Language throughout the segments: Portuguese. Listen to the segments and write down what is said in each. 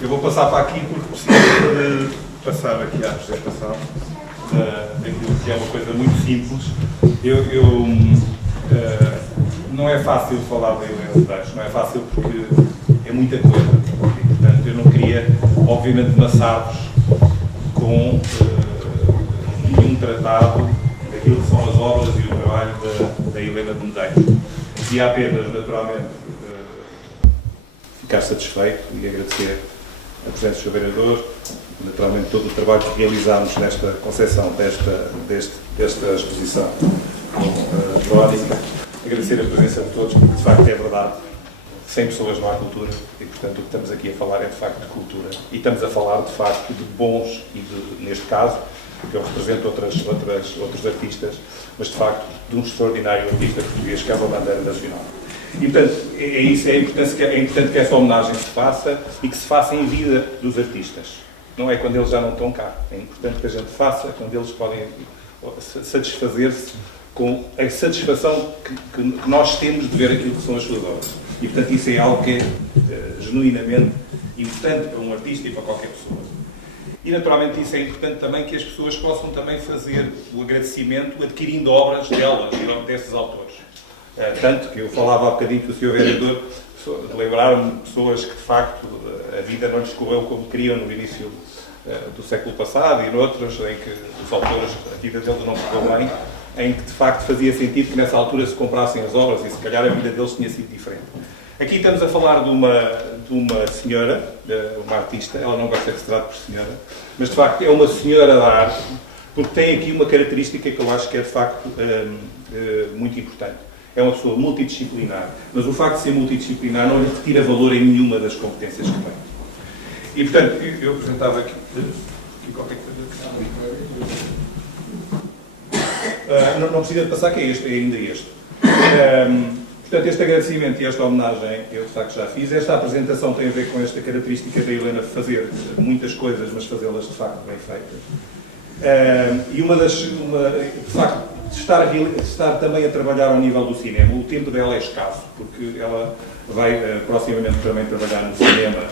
Eu vou passar para aqui porque preciso de passar aqui à apresentação daquilo que é uma coisa muito simples. Não é fácil falar da Helena de Deixo, não é fácil porque é muita coisa. E, portanto, eu não queria, obviamente, maçar-vos com nenhum tratado daquilo que são as obras e o trabalho da Helena de Medeiros. E apenas, naturalmente, ficar satisfeito e agradecer a presença do Sr. Vereador, naturalmente todo o trabalho que realizámos nesta concepção desta exposição com a Verónica, agradecer a presença de todos, porque de facto é verdade, sem pessoas não há cultura e portanto o que estamos aqui a falar é de facto de cultura e estamos a falar de facto de bons e neste caso, porque eu represento outros artistas, mas de facto de um extraordinário artista português que é a bandeira nacional. E, portanto, é importante que essa homenagem se faça e que se faça em vida dos artistas. Não é quando eles já não estão cá. É importante que a gente faça quando eles podem satisfazer-se com a satisfação que nós temos de ver aquilo que são as suas obras. E, portanto, isso é algo que é genuinamente importante para um artista e para qualquer pessoa. E, naturalmente, isso é importante também que as pessoas possam também fazer o agradecimento adquirindo obras delas, desses autores. Tanto que eu falava há bocadinho que o Sr. Vereador lembraram-me de pessoas que, de facto, a vida não lhes correu como queriam no início do século passado e noutros em que os autores, a vida deles não correu bem, em que, de facto, fazia sentido que nessa altura se comprassem as obras e, se calhar, a vida deles tinha sido diferente. Aqui estamos a falar de uma senhora, uma artista, ela não gosta de se trate por senhora, mas, de facto, é uma senhora da arte, porque tem aqui uma característica que eu acho que é, de facto, muito importante. É uma pessoa multidisciplinar, mas o facto de ser multidisciplinar não lhe retira valor em nenhuma das competências que tem. E, portanto, eu apresentava aqui qualquer coisa. Não precisa de passar, que é ainda este. Portanto, este agradecimento e esta homenagem eu, de facto, já fiz. Esta apresentação tem a ver com esta característica da Helena fazer muitas coisas, mas fazê-las, de facto, bem feitas. E de facto, estar também a trabalhar ao nível do cinema. O tempo dela é escasso, porque ela vai proximamente também trabalhar no cinema,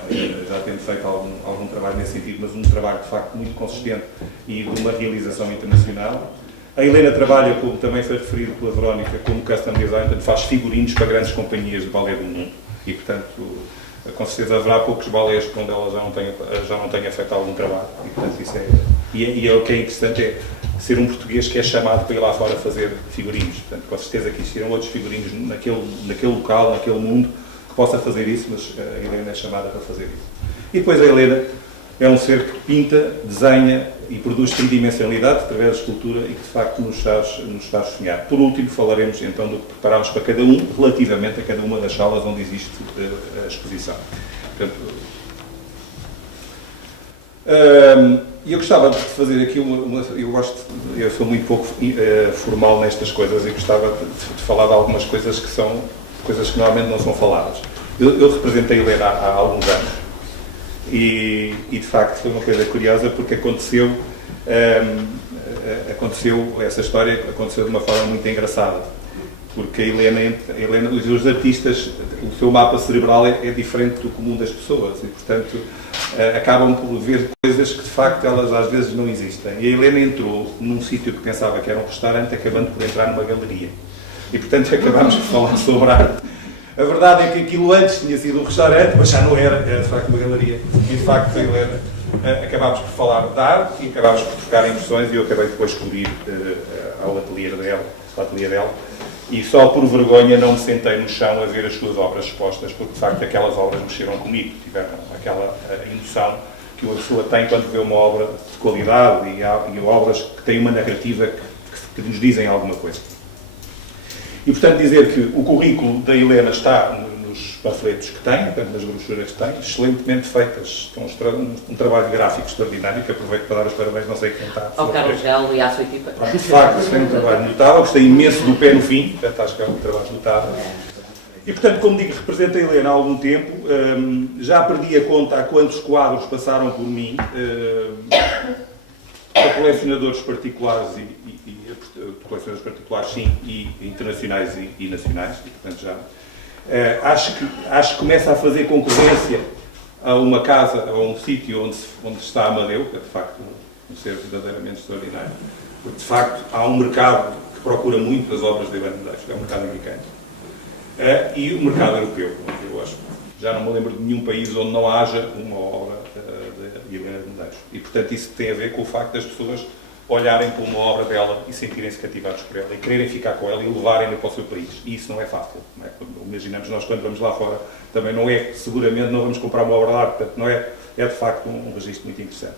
já tendo feito algum trabalho nesse sentido, mas um trabalho de facto muito consistente e de uma realização internacional. A Helena trabalha, como também foi referido pela Verónica, como custom design, portanto faz figurinos para grandes companhias de balé do mundo e, portanto, com certeza haverá poucos balés onde ela já não tenha feito algum trabalho e, portanto, isso é... E o que é interessante é ser um português que é chamado para ir lá fora fazer figurinos. Portanto, com certeza que existiram outros figurinos naquele local, naquele mundo, que possa fazer isso, mas a Helena é chamada para fazer isso. E depois a Helena é um ser que pinta, desenha e produz tridimensionalidade através da escultura e que, de facto, nos faz sonhar. Por último, falaremos então do que preparámos para cada um, relativamente a cada uma das salas onde existe a exposição. Portanto, eu gostava de fazer aqui eu sou muito pouco formal nestas coisas e gostava de falar de algumas coisas que são coisas que normalmente não são faladas. Eu representei a Helena há alguns anos e de facto foi uma coisa curiosa porque aconteceu essa história aconteceu de uma forma muito engraçada, porque a Helena, os artistas, o seu mapa cerebral é diferente do comum das pessoas e, portanto, acabam por ver coisas que, de facto, elas às vezes não existem. E a Helena entrou num sítio que pensava que era um restaurante, acabando por entrar numa galeria. E, portanto, acabámos por falar sobre arte. A verdade é que aquilo antes tinha sido um restaurante, mas já não era de facto uma galeria. E, de facto, a Helena, acabámos por falar de arte e acabámos por trocar impressões e eu acabei depois por ir ao ateliê dela. E só por vergonha não me sentei no chão a ver as suas obras expostas, porque de facto aquelas obras mexeram comigo, tiveram aquela emoção que uma pessoa tem quando vê uma obra de qualidade e obras que têm uma narrativa que nos dizem alguma coisa. E portanto dizer que o currículo da Helena está nos panfletos que tem, portanto nas brochuras que tem, excelentemente feitas, com um trabalho gráfico extraordinário, que aproveito para dar os parabéns, não sei quem está. Ao Carlos Galo e à sua equipa. De facto, tem um trabalho notável, gostei imenso do pé no fim, portanto acho que é um trabalho notável. E portanto, como digo, represento a Helena há algum tempo, já perdi a conta a quantos quadros passaram por mim, para colecionadores particulares colecionadores particulares sim, e internacionais e nacionais, e portanto já acho que começa a fazer concorrência a uma casa, a um sítio onde está Amadeu, que é de facto um ser verdadeiramente extraordinário. Porque, de facto, há um mercado que procura muito das obras de Helena Medeiros, que é o mercado americano. E o mercado europeu, eu acho. Já não me lembro de nenhum país onde não haja uma obra de Helena Medeiros. E, portanto, isso tem a ver com o facto das pessoas olharem para uma obra dela e sentirem-se cativados por ela, e quererem ficar com ela e levarem-na para o seu país. E isso não é fácil. Não é? Imaginamos nós, quando vamos lá fora, também não é, seguramente não vamos comprar uma obra lá, portanto, não é, é de facto um registro muito interessante.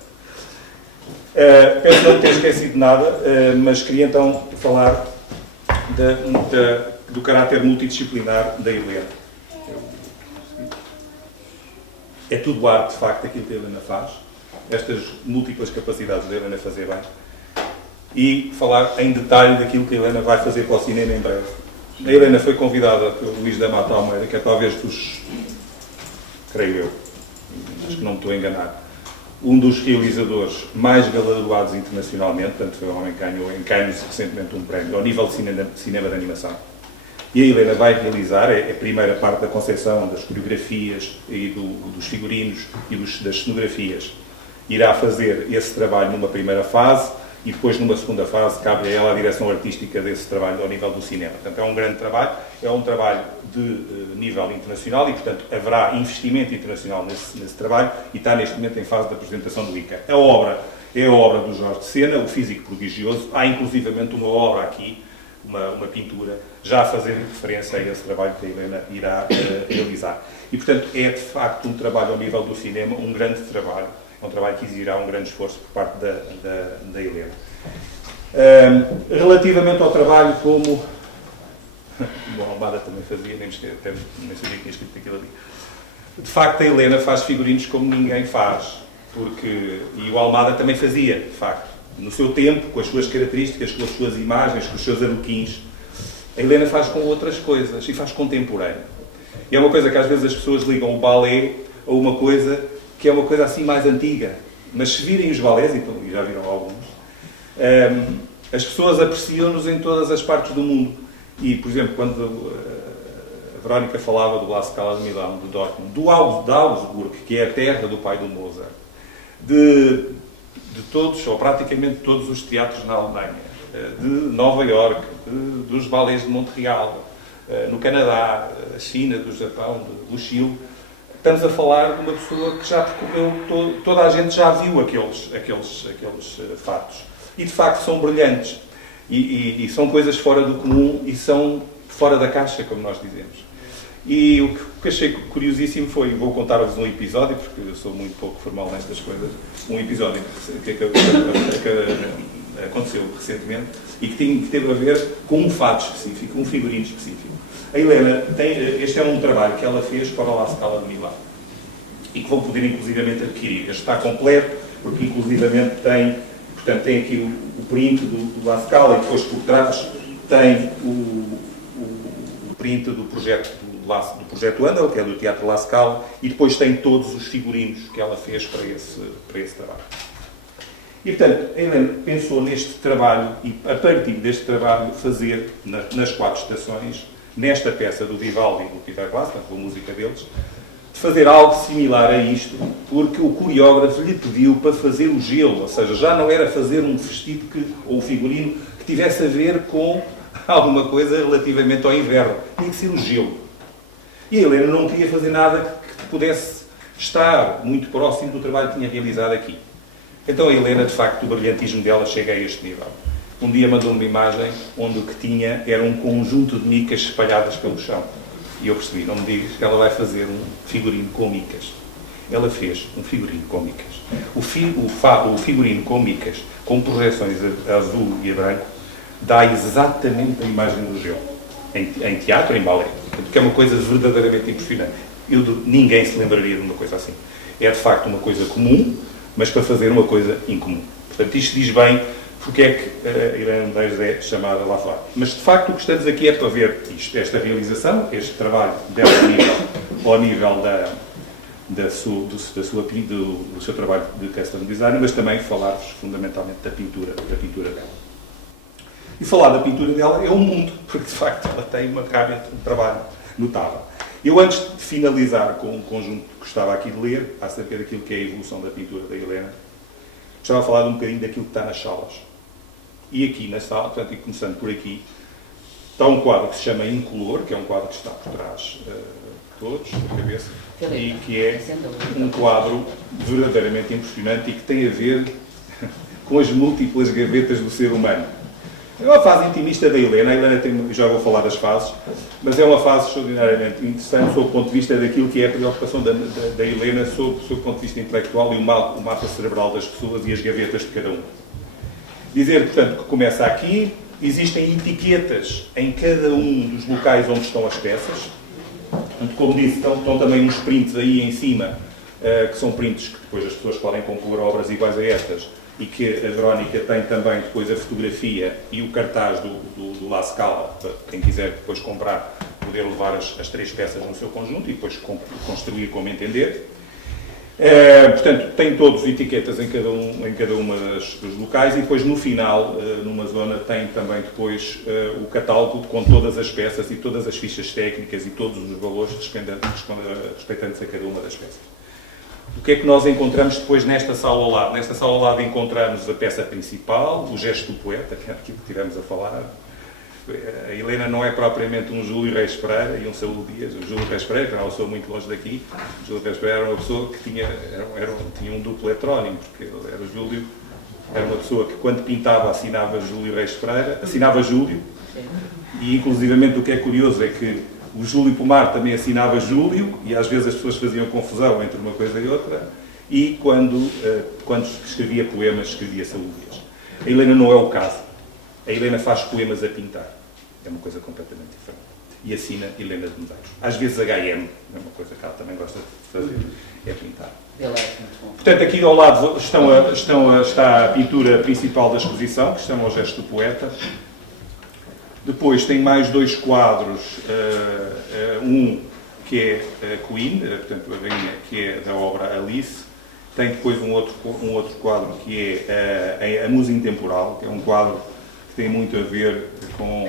Penso não ter esquecido nada, mas queria então falar do caráter multidisciplinar da Helena. É tudo arte, de facto, aquilo que a Helena faz, estas múltiplas capacidades da Helena fazer bem, e falar em detalhe daquilo que a Helena vai fazer para o cinema em breve. A Helena foi convidada pelo Luís da Mata Almeida, que é talvez dos, creio eu, acho que não me estou a enganar, um dos realizadores mais galardoados internacionalmente, portanto foi um homem que ganhou em Cannes recentemente um prémio ao nível de cinema de animação. E a Helena vai realizar a primeira parte da concepção das coreografias e dos figurinos e das cenografias. Irá fazer esse trabalho numa primeira fase e depois, numa segunda fase, cabe a ela a direção artística desse trabalho ao nível do cinema. Portanto, é um grande trabalho, é um trabalho de nível internacional e, portanto, haverá investimento internacional nesse trabalho e está neste momento em fase de apresentação do ICA. A obra é a obra do Jorge de Sena, o físico prodigioso. Há, inclusivamente, uma obra aqui, uma pintura, já a fazer referência a esse trabalho que a Helena irá realizar. E, portanto, é, de facto, um trabalho ao nível do cinema, um grande trabalho. É um trabalho que exigirá um grande esforço por parte da Helena. Relativamente ao trabalho como... Bom, a Almada também fazia, nem sabia que tinha escrito aquilo ali. De facto, a Helena faz figurinos como ninguém faz. E o Almada também fazia, de facto. No seu tempo, com as suas características, com as suas imagens, com os seus arlequins. A Helena faz com outras coisas e faz contemporâneo. E é uma coisa que às vezes as pessoas ligam o balé a uma coisa que é uma coisa assim mais antiga. Mas se virem os balés, e já viram alguns, as pessoas apreciam-nos em todas as partes do mundo. E, por exemplo, quando a Verónica falava do La Scala de Milão, de Dortmund, de Augsburg, que é a terra do pai do Mozart, de todos, ou praticamente todos os teatros na Alemanha, de Nova Iorque, dos balés de Montreal, no Canadá, a China, do Japão, do Chile. Estamos a falar de uma pessoa que já percorreu, toda a gente já viu aqueles fatos. E, de facto, são brilhantes. E são coisas fora do comum e são fora da caixa, como nós dizemos. E o que achei curiosíssimo foi, vou contar-vos um episódio, porque eu sou muito pouco formal nestas coisas, um episódio que aconteceu recentemente e que teve a ver com um fato específico, um figurino específico. A Helena este é um trabalho que ela fez para o La Scala de Milão e que vão poder inclusivamente adquirir. Este está completo, porque inclusivamente tem aqui o print do La Scala e depois por trás tem o print do projeto Andel, que é do Teatro La Scala, e depois tem todos os figurinos que ela fez para esse trabalho. E, portanto, a Helena pensou neste trabalho e, a partir deste trabalho, fazer, nas 4 estações, nesta peça do Vivaldi e do Peter Glass, com a música deles, de fazer algo similar a isto, porque o coreógrafo lhe pediu para fazer o gelo, ou seja, já não era fazer um vestido ou um figurino que tivesse a ver com alguma coisa relativamente ao inverno. Tinha que ser o gelo. E a Helena não queria fazer nada que pudesse estar muito próximo do trabalho que tinha realizado aqui. Então a Helena, de facto, o brilhantismo dela chega a este nível. Um dia mandou-me uma imagem onde o que tinha era um conjunto de micas espalhadas pelo chão. E eu percebi, não me digas que ela vai fazer um figurino com micas. Ela fez um figurino com micas. O figurino com micas, com projeções a azul e a branco, dá exatamente a imagem do gelo. Em teatro, em balé. Porque é uma coisa verdadeiramente impressionante. Ninguém se lembraria de uma coisa assim. É, de facto, uma coisa comum, mas para fazer uma coisa incomum. Portanto, isto diz bem porque é que a Helena Medeiros é chamada lá fora. Mas, de facto, o que estamos aqui é para ver esta realização, este trabalho dela ao nível do seu trabalho de custom design, mas também falar-vos fundamentalmente da pintura dela. E falar da pintura dela é um mundo, porque, de facto, ela tem realmente um trabalho notável. Eu, antes de finalizar com um conjunto que gostava aqui de ler, acerca daquilo que é a evolução da pintura da Helena, gostava de falar um bocadinho daquilo que está nas salas. E aqui na sala, portanto, e começando por aqui, está um quadro que se chama Incolor, que é um quadro que está por trás de todos, da cabeça, e que é um quadro verdadeiramente impressionante e que tem a ver com as múltiplas gavetas do ser humano. É uma fase intimista da Helena. A Helena tem, já vou falar das fases, mas é uma fase extraordinariamente interessante sob o ponto de vista daquilo que é a preocupação da Helena sob o ponto de vista intelectual e o mapa cerebral das pessoas e as gavetas de cada um. Dizer, portanto, que começa aqui, existem etiquetas em cada um dos locais onde estão as peças. Portanto, como disse, estão também uns prints aí em cima, que são prints que depois as pessoas podem compor obras iguais a estas, e que a Verónica tem também depois a fotografia e o cartaz do La Scala, para quem quiser depois comprar, poder levar as 3 peças no seu conjunto e depois construir como entender. Portanto, tem todos etiquetas em cada uma dos locais e depois no final, numa zona, tem também depois o catálogo com todas as peças e todas as fichas técnicas e todos os valores respeitantes a cada uma das peças. O que é que nós encontramos depois nesta sala ao lado? Nesta sala ao lado encontramos a peça principal, o gesto do poeta, que é aquilo que estivemos a falar. A Helena não é propriamente um Júlio Reis Pereira e um Saúl Dias. O Júlio Reis Pereira, que era uma pessoa muito longe daqui, o Júlio Reis Pereira era uma pessoa que tinha um duplo heterónimo, porque era o Júlio, era uma pessoa que quando pintava assinava Júlio Reis Pereira, assinava Júlio, e inclusivamente o que é curioso é que o Júlio Pomar também assinava Júlio, e às vezes as pessoas faziam confusão entre uma coisa e outra, e quando escrevia poemas, escrevia Saúl Dias. A Helena não é o caso. A Helena faz poemas a pintar. É uma coisa completamente diferente. E assina Helena de Medeiros. Às vezes HM, é uma coisa que ela também gosta de fazer, é pintar. Portanto, aqui ao lado está a pintura principal da exposição, que se chama O Gesto do Poeta. Depois tem mais 2 quadros, um que é a Queen, portanto a rainha, que é da obra Alice. Tem depois um outro quadro que é a Musa Intemporal, que é um quadro que tem muito a ver com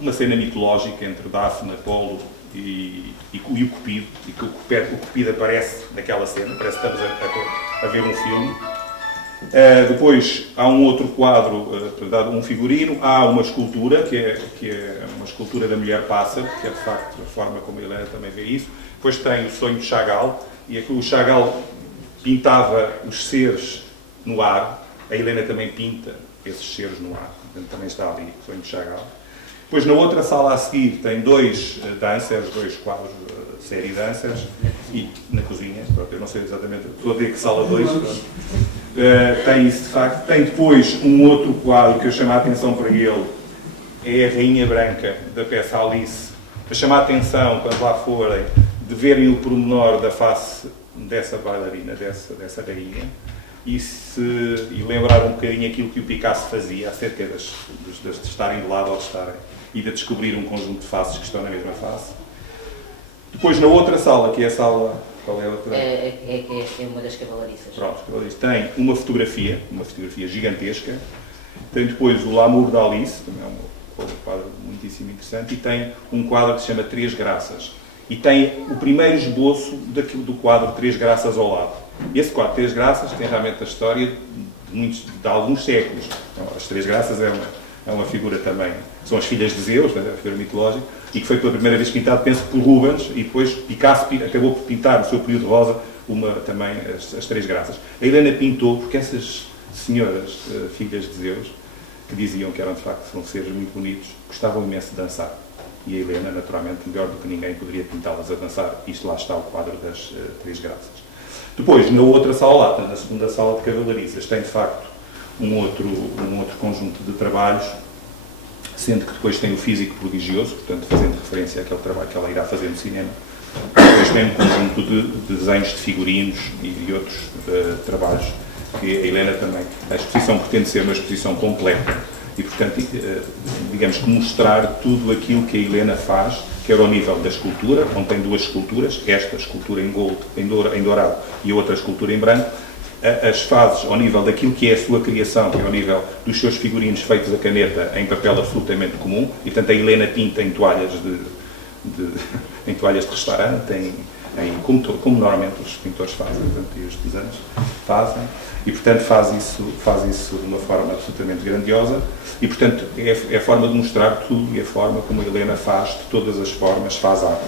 uma cena mitológica entre Dafne, Apolo e o Cupido, e que o Cupido aparece naquela cena, parece que estamos a ver um filme. Depois há um outro quadro, um figurino, há uma escultura, que é uma escultura da Mulher Pássaro, que é de facto a forma como a Helena também vê isso. Depois tem o Sonho de Chagall, e aqui o Chagall pintava os seres no ar, a Helena também pinta esses seres no ar, portanto também está ali o Sonho de Chagall. Depois na outra sala a seguir tem 2 dancers, 2 quadros de série dancers, e na cozinha, eu não sei exatamente, estou a ver que sala 2, tem isso de facto. Tem depois um outro quadro que eu chamo a atenção para ele, é a Rainha Branca, da peça Alice. A chamar a atenção, quando lá forem, de verem o pormenor da face dessa bailarina, dessa rainha, e lembrar um bocadinho aquilo que o Picasso fazia acerca de estarem de lado ou de estarem, e de descobrir um conjunto de faces que estão na mesma face. Depois, na outra sala, que é a sala... Qual é a outra? É uma das cavalariças. Pronto, tem uma fotografia gigantesca. Tem depois o L'amour da Alice, também é um quadro muitíssimo interessante, e tem um quadro que se chama Três Graças. E tem o primeiro esboço do quadro Três Graças ao lado. Esse quadro Três Graças tem realmente a história de alguns séculos. Então, as Três Graças é uma figura também, são as filhas de Zeus, né, a figura mitológica, e que foi pela primeira vez pintado, penso, por Rubens, e depois Picasso acabou por pintar no seu período rosa também as Três Graças. A Helena pintou, porque essas senhoras, filhas de Zeus, que diziam que eram de facto são seres muito bonitos, gostavam imenso de dançar. E a Helena, naturalmente, melhor do que ninguém, poderia pintá-las a dançar. Isto lá está o quadro das Três Graças. Depois, na outra sala lá, na segunda sala de cavalariças, tem de facto um outro conjunto de trabalhos, sendo que depois tem o Físico Prodigioso, portanto, fazendo referência àquele trabalho que ela irá fazer no cinema. Depois tem um conjunto de desenhos de figurinos e outros trabalhos que a Helena também... A exposição pretende ser uma exposição completa e, portanto, digamos que mostrar tudo aquilo que a Helena faz, quer ao nível da escultura, onde tem 2 esculturas, esta escultura em gold, em dourado, e a outra escultura em branco, as fases ao nível daquilo que é a sua criação, que é ao nível dos seus figurinos feitos a caneta em papel absolutamente comum, e portanto a Helena pinta em toalhas em toalhas de restaurante, como normalmente os pintores fazem, portanto, e os desenhos fazem, e portanto faz isso de uma forma absolutamente grandiosa, e portanto é a forma de mostrar tudo e a forma como a Helena faz, de todas as formas, faz arte.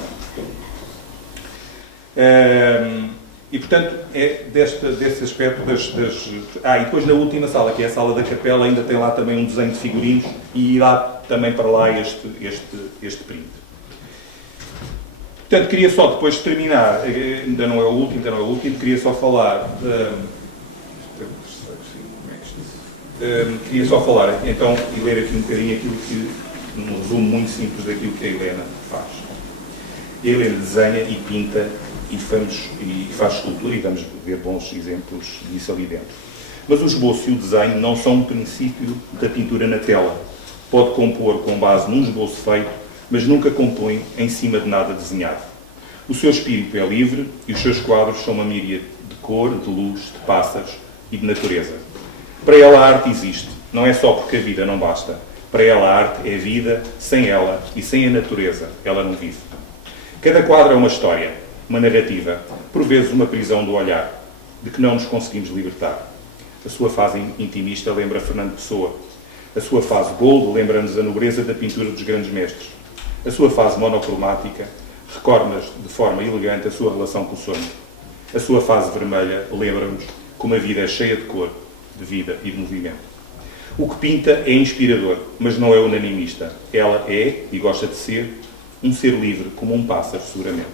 E portanto é desse aspecto e depois na última sala, que é a sala da capela, ainda tem lá também um desenho de figurinos e irá também para lá este print. Portanto, queria só depois terminar, ainda não é o último, queria só falar, então, e ler aqui um bocadinho aquilo que, um resumo muito simples daquilo que a Helena faz. A Helena desenha e pinta e faz escultura, e vamos ver bons exemplos disso ali dentro. Mas o esboço e o desenho não são um princípio da pintura na tela. Pode compor com base num esboço feito, mas nunca compõe em cima de nada desenhado. O seu espírito é livre e os seus quadros são uma míriade de cor, de luz, de pássaros e de natureza. Para ela a arte existe, não é só porque a vida não basta. Para ela a arte é vida, sem ela e sem a natureza ela não vive. Cada quadro é uma história, uma narrativa, por vezes uma prisão do olhar, de que não nos conseguimos libertar. A sua fase intimista lembra Fernando Pessoa. A sua fase gold lembra-nos a nobreza da pintura dos grandes mestres. A sua fase monocromática recorda-nos de forma elegante a sua relação com o sonho. A sua fase vermelha lembra-nos como a vida é cheia de cor, de vida e de movimento. O que pinta é inspirador, mas não é unanimista. Ela é, e gosta de ser, um ser livre como um pássaro, seguramente.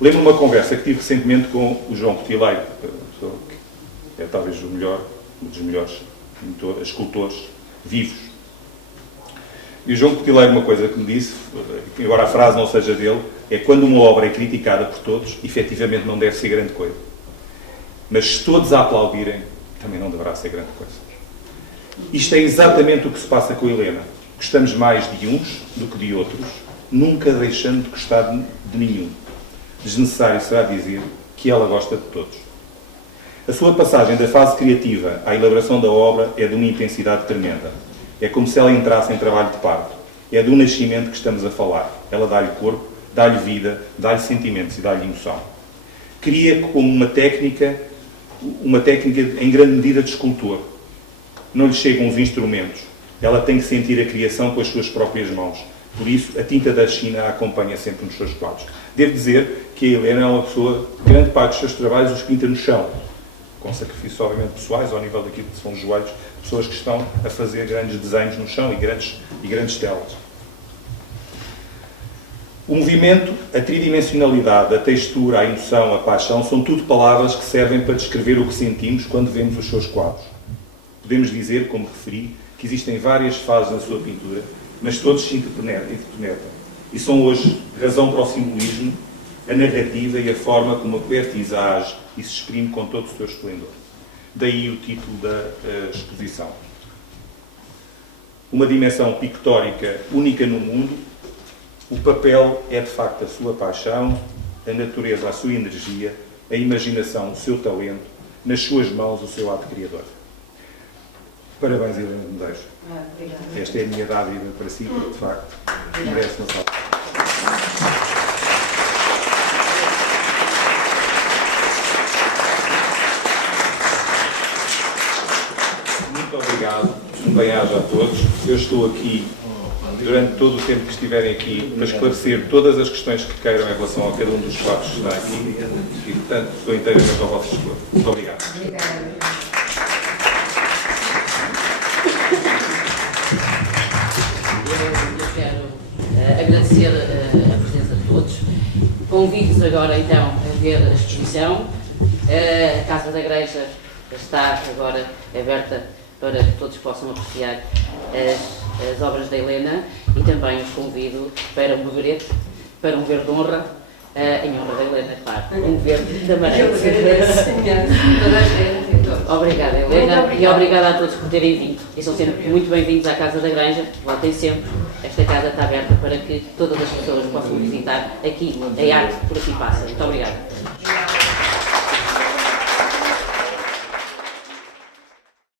Lembro uma conversa que tive recentemente com o João Cotileiro, que é talvez um dos melhores escultores vivos. E o João Cotileiro, uma coisa que me disse, embora a frase não seja dele, é: quando uma obra é criticada por todos, efetivamente não deve ser grande coisa. Mas se todos a aplaudirem, também não deverá ser grande coisa. Isto é exatamente o que se passa com a Helena. Gostamos mais de uns do que de outros, nunca deixando de gostar de nenhum. Desnecessário será dizer que ela gosta de todos. A sua passagem da fase criativa à elaboração da obra é de uma intensidade tremenda. É como se ela entrasse em trabalho de parto. É do nascimento que estamos a falar. Ela dá-lhe corpo, dá-lhe vida, dá-lhe sentimentos e dá-lhe emoção. Cria como uma técnica em grande medida de escultor. Não lhe chegam os instrumentos. Ela tem que sentir a criação com as suas próprias mãos. Por isso, a tinta da China a acompanha sempre nos seus quadros. Devo dizer que a Helena é uma pessoa, grande parte dos seus trabalhos os pinta no chão, com sacrifícios, obviamente, pessoais, ao nível daquilo que são os joelhos, pessoas que estão a fazer grandes desenhos no chão e grandes telas. O movimento, a tridimensionalidade, a textura, a emoção, a paixão, são tudo palavras que servem para descrever o que sentimos quando vemos os seus quadros. Podemos dizer, como referi, que existem várias fases na sua pintura, mas todos se interpenetram. E são hoje razão para o simbolismo, a narrativa e a forma como a poetisa age e se exprime com todo o seu esplendor. Daí o título da exposição. Uma dimensão pictórica única no mundo, o papel é de facto a sua paixão, a natureza a sua energia, a imaginação o seu talento, nas suas mãos o seu ato criador. Parabéns, Helena de Medeiros. Esta é a minha dádiva para si, porque de facto merece uma salva. Muito obrigado, bem-aja a todos. Eu estou aqui durante todo o tempo que estiverem aqui para esclarecer todas as questões que queiram em relação a cada um dos quadros que está aqui e, portanto, estou inteiramente ao vosso dispor. Muito obrigado. Eu quero agradecer a presença de todos. Convido-vos agora, então, a ver a exposição. A Casa da Igreja está agora aberta para que todos possam apreciar as obras da Helena e também os convido para um beberete, para um ver de honra, em honra da Helena, claro, um ver da Maré. Obrigada, Helena, e obrigada a todos por terem vindo. E são sempre muito bem-vindos à Casa da Granja, voltem sempre. Esta casa está aberta para que todas as pessoas possam visitar aqui, a arte por aqui passa. Muito obrigada.